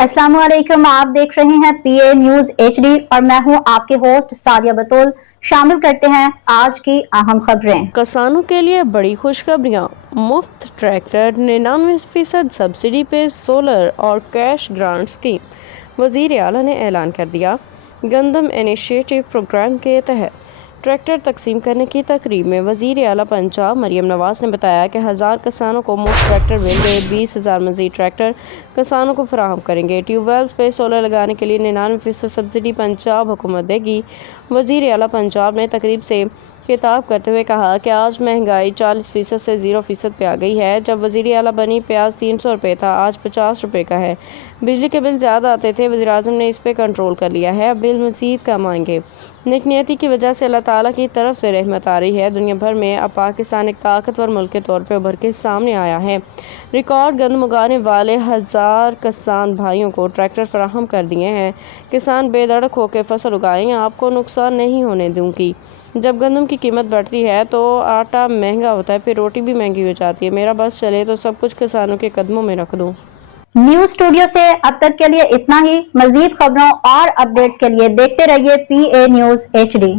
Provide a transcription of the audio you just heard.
अस्सलाम वालेकुम, आप देख रहे हैं पीए न्यूज एचडी और मैं हूं आपके होस्ट सादिया बतूल। शामिल करते हैं आज की अहम खबरें। किसानों के लिए बड़ी खुशखबरियां। मुफ्त ट्रैक्टर, 99% सब्सिडी पे सोलर और कैश ग्रांट स्कीम। वजीर आला ने ऐलान कर दिया। गंदम इनिशिएटिव प्रोग्राम के तहत ट्रैक्टर तकसीम करने की तकरीब में वजीर आला पंजाब मरियम नवाज ने बताया कि 1000 किसानों को मुफ्त ट्रैक्टर मिलेंगे। 20,000 मजीद ट्रैक्टर किसानों को फराहम करेंगे। ट्यूबवेल्स पे सोलर लगाने के लिए 99% सब्सिडी पंजाब हुकूमत देगी। वजीर आला पंजाब ने तकरीब से खिताब करते हुए कहा कि आज महंगाई 40% से 0% पे आ गई है। जब वजीर आला बनी प्याज 300 रुपये था, आज 50 रुपये का है। बिजली के बिल ज़्यादा आते थे, वज़ीर आज़म ने इस पे कंट्रोल कर लिया है। अब बिल मज़ीद कम आएंगे। नेकनियती की वजह से अल्लाह ताला की तरफ से रहमत आ रही है। दुनिया भर में अब पाकिस्तान एक ताकतवर मुल्क के तौर पर उभर के सामने आया है। रिकॉर्ड गंदम उगाने वाले 1000 किसान भाइयों को ट्रैक्टर फराहम कर दिए हैं। किसान बेधड़क होकर फसल उगाएं, आपको नुकसान नहीं होने दूंगी। जब गंदम की कीमत बढ़ती है तो आटा महंगा होता है, फिर रोटी भी महंगी हो जाती है। मेरा बस चले तो सब कुछ किसानों के कदमों में रख दूं। न्यूज स्टूडियो से अब तक के लिए इतना ही। मजीद खबरों और अपडेट्स के लिए देखते रहिए पीए न्यूज एचडी।